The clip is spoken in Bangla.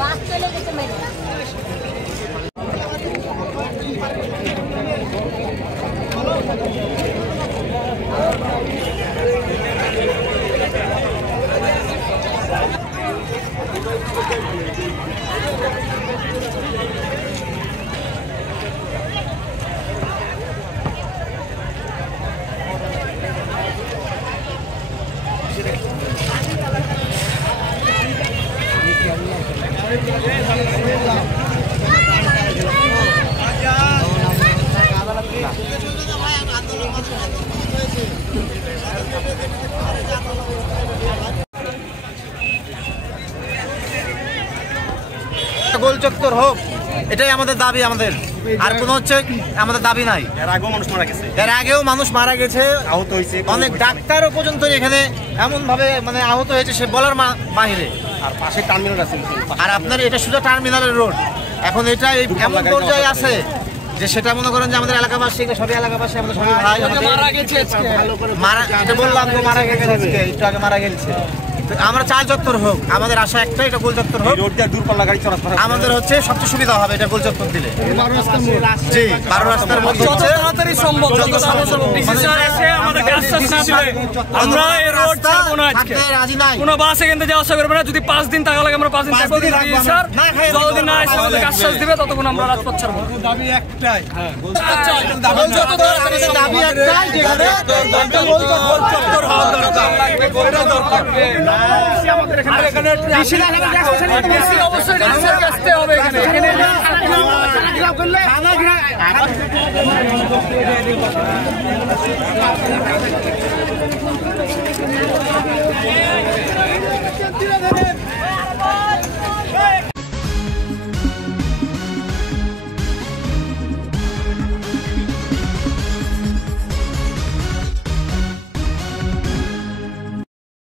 বাস চলে গেছে মেরে গোল চত্বর হোক, এটাই আমাদের দাবি। আমাদের আর কোনো হচ্ছে আমাদের দাবি নাই। এর আগেও মানুষ মারা গেছে, আহত হয়েছে, অনেক ডাক্তারও পর্যন্ত এখানে এমন ভাবে মানে আহত হয়েছে সে বলার বাহিরে। আর পাশে টার্মিনাল আছে, আর আপনার এটা শুধু টার্মিনালের রোড। এখন এটা এমন পর্যায়ে আছে যে সেটা মনে করেন যে আমাদের এলাকাবাসী, সবই এলাকাবাসী, আমাদের সবই ভাই মারা গেছে। এটা বললাম তো মারা গেছে, একটু আগে মারা গেছে। আমরা চার চত্বর হোক, আমাদের আশা একটাই, এটা গোল চত্বর হোক। দূরপাল্লা গাড়ি চলাচল আমাদের হচ্ছে সবচেয়ে সুবিধা হবে এটা গোল চত্বর দিলে। জি, 12 রাস্তার মধ্যে হচ্ছে তাড়াতাড়ি সম্ভব, যত সম্ভব ডিসিশন এসে আমাদেরকে আশ্বাস না দিলে আমরা এই রোড ছাড়বো না। আজকে রাজি নাই, কোনো বাস এখান থেকে যাওয়া আসা করবে না। যদি 5 দিন থাকা লাগে আমরা 5 দিন থাকবো, স্যার যতদিন না এসে আমাদেরকে আশ্বাস দিবে ততক্ষণ আমরা রাজপথ ছাড়বো। দাবি একটাই, গোল চত্বর আমাদের দাবি একটাই, যেখানে গোল চত্বর হওয়া দরকার, লাগবে গোলটা দরকার। অবশ্যই